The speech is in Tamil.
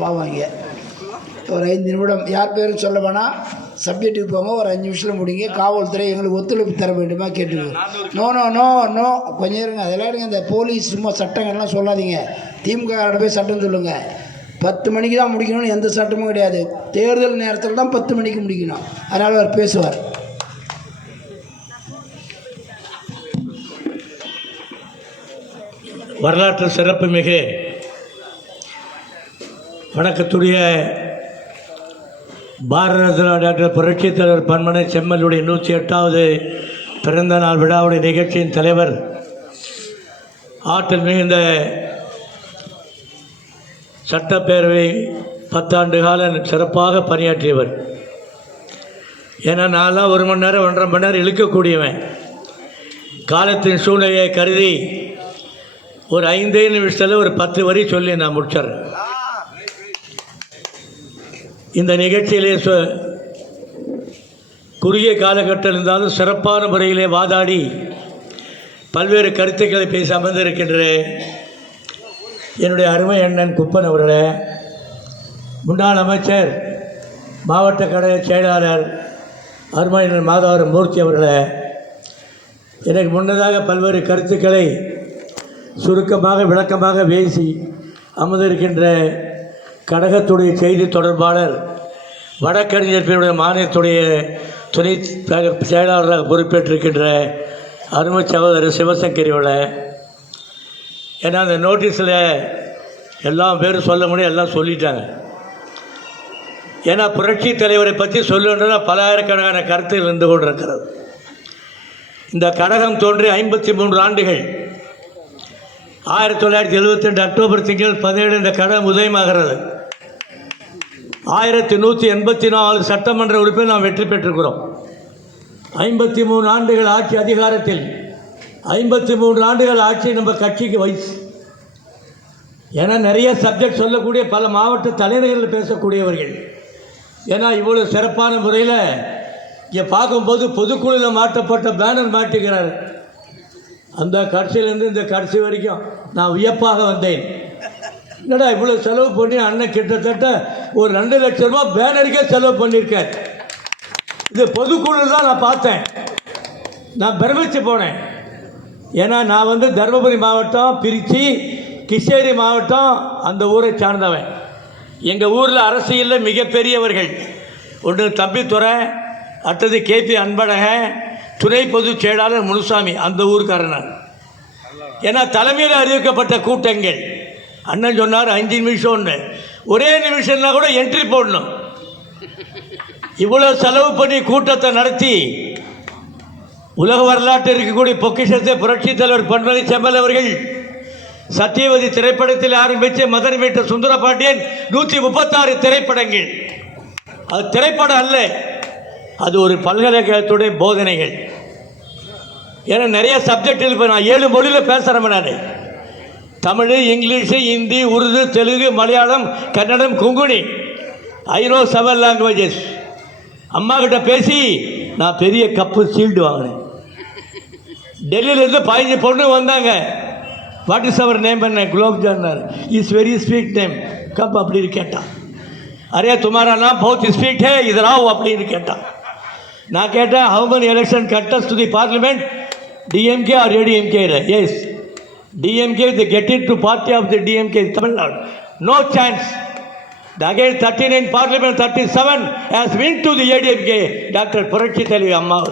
பாவாங்க. ஒரு ஐந்து நிமிடம். யார் பேரும் சொல்ல வேணாம் சப்ஜெக்ட்டுக்கு போங்க. ஒரு அஞ்சு நிமிஷத்தில் முடிங்க. காவல்துறை எங்களுக்கு ஒத்துழைப்பு தர வேண்டுமா கேட்டுக்கோங்க நோ நோ நோ நோ. கொஞ்சம் இருங்க. அதெல்லாம் இருங்க. இந்த போலீஸ் சும்மா சட்டங்கள்லாம் சொல்லாதீங்க. திமுக போய் சட்டம் சொல்லுங்கள் பத்து மணிக்கு தான் முடிக்கணும்னு எந்த சட்டமும் கிடையாது. தேர்தல் நேரத்தில் தான் பத்து மணிக்கு முடிக்கணும். அதனால் அவர் பேசுவார். வரலாற்று சிறப்புமிகு வணக்கத்துடைய பாரத டாக்டர் புரட்சித் தலைவர் பன்மனை செம்மலுடைய நூற்றி எட்டாவது பிறந்த நாள் விழாவுடைய நிகழ்ச்சியின் தலைவர் ஆற்றல் மிகுந்த சட்டப்பேரவை பத்தாண்டு காலம் சிறப்பாக பணியாற்றியவர். ஏன்னா நான்லாம் ஒரு மணி நேரம் ஒன்றரை மணி நேரம் இழுக்கக்கூடியவன். காலத்தின் சூழ்நிலையை கருதி ஒரு ஐந்தே நிமிஷத்தில் ஒரு பத்து வரி சொல்லி நான் முடிச்சிடுறேன். இந்த நிகழ்ச்சியிலே சொ குறுகிய காலகட்டம் இருந்தாலும் சிறப்பான முறையிலே வாதாடி பல்வேறு கருத்துக்களை பேசி அமர்ந்திருக்கின்ற. என்னுடைய அருமை அண்ணன் குப்பன் அவர்களே முன்னாள் அமைச்சர் மாவட்ட கழக செயலாளர் அருமையன் மாதவரம் மூர்த்தி அவர்களே எனக்கு முன்னதாக பல்வேறு கருத்துக்களை சுருக்கமாக விளக்கமாக பேசி அமர்ந்திருக்கின்ற கழகத்துடைய செய்தி தொடர்பாளர் வடக்கறிஞர் பிரிவுடைய மாநிலத்துடைய துணை செயலாளராக பொறுப்பேற்றிருக்கின்ற அருமை சகோதரர் சிவசங்கரி ஏன்னா அந்த நோட்டீஸில் எல்லாம் பேரும் சொல்ல முடியும் எல்லாம் சொல்லிட்டாங்க. ஏன்னா புரட்சி தலைவரை பற்றி சொல்லணுன்னா பலாயிரக்கணக்கான கருத்துகள் இருந்து கொண்டிருக்கிறது. இந்த கழகம் தோன்றி ஐம்பத்தி மூன்று ஆண்டுகள். ஆயிரத்தி தொள்ளாயிரத்தி எழுபத்தி ரெண்டு அக்டோபர் திங்கள் பதினேழு இந்த கழகம் உதயமாகிறது. ஆயிரத்தி நூற்றி எண்பத்தி நாலு சட்டமன்ற உறுப்பில் நாம் வெற்றி பெற்றிருக்கிறோம். ஐம்பத்தி மூணு ஆண்டுகள் ஆட்சி அதிகாரத்தில் ஐம்பத்தி மூன்று ஆண்டுகள் ஆட்சி நம்ம கட்சிக்கு வயசு ஏன்னா நிறைய சப்ஜெக்ட் சொல்லக்கூடிய பல மாவட்ட தலைநகரில் பேசக்கூடியவர்கள். ஏன்னா இவ்வளோ சிறப்பான முறையில் இங்கே பார்க்கும்போது பொதுக்குழுவில் மாட்டப்பட்ட பேனர் மாட்டுகிறார். அந்த கடைசியிலேருந்து இந்த கடைசி வரைக்கும் நான் வியப்பாக வந்தேன். என்னடா இவ்வளோ செலவு பண்ணி அண்ணன் கிட்டத்தட்ட ஒரு ரெண்டு லட்ச ரூபா பேனருக்கே செலவு பண்ணியிருக்கார். இது பொதுக்குழு தான் நான் பார்த்தேன். நான் பிரமிச்சு போனேன். ஏன்னா நான் வந்து தருமபுரி மாவட்டம் திருச்சி கிருஷ்ணகிரி மாவட்டம் அந்த ஊரை சார்ந்தவன். எங்கள் ஊரில் அரசியலில் மிகப்பெரியவர்கள். ஒன்று தம்பித்துறை அடுத்தது கேபி அன்பழகன் துணை பொதுச் செயலாளர் முனுசாமி அந்த ஊருக்காரன் ஏன்னா தலைமையில் அறிவிக்கப்பட்ட கூட்டங்கள். அண்ணன் சொன்னார் அஞ்சு நிமிஷம்னு. ஒரே நிமிஷம்னா கூட என்ட்ரி போடணும். இவ்வளோ செலவு பண்ணி கூட்டத்தை நடத்தி உலக வரலாற்றில் இருக்கக்கூடிய பொக்கிஷத்தை புரட்சித் தலைவர் பன்மதி செம்மல் அவர்கள் சத்தியவதி திரைப்படத்தில் ஆரம்பித்து மதன் வீட்டு சுந்தரபாண்டியன் நூற்றி முப்பத்தாறு திரைப்படங்கள். அது திரைப்படம் அல்ல அது ஒரு பல்கலைக்கழகத்துடைய போதனைகள். ஏன்னா நிறைய சப்ஜெக்ட் இப்போ நான் ஏழு மொழியில் பேசுகிறேன் நான் Tamil English Hindi Urdu Telugu Malayalam Kannada Konkani. I know seven languages அம்மா கிட்ட பேசி நான் பெரிய கப்பு சீல்டு வாங்கினேன் டெல்லியிலேருந்து பதினஞ்சு பொண்ணு வந்தாங்க. வாட் இஸ் அவர் நேம் பண்ண குலோப் ஜான்னார். இஸ் வெரி ஸ்வீட் நேம் கப் அப்படின்னு கேட்டான். அரே துமாரானா பௌத் ஸ்வீட் ஹே இதராவ் அப்படின்னு கேட்டான். நான் கேட்டேன் how many election gets to the parliament DMK or ADMK yes DMK, they get it to party of the DMK in Tamil Nadu. No chance. Again, 39 Parliament, 37 has been to the ADMK, Dr. Purakchitali Amma.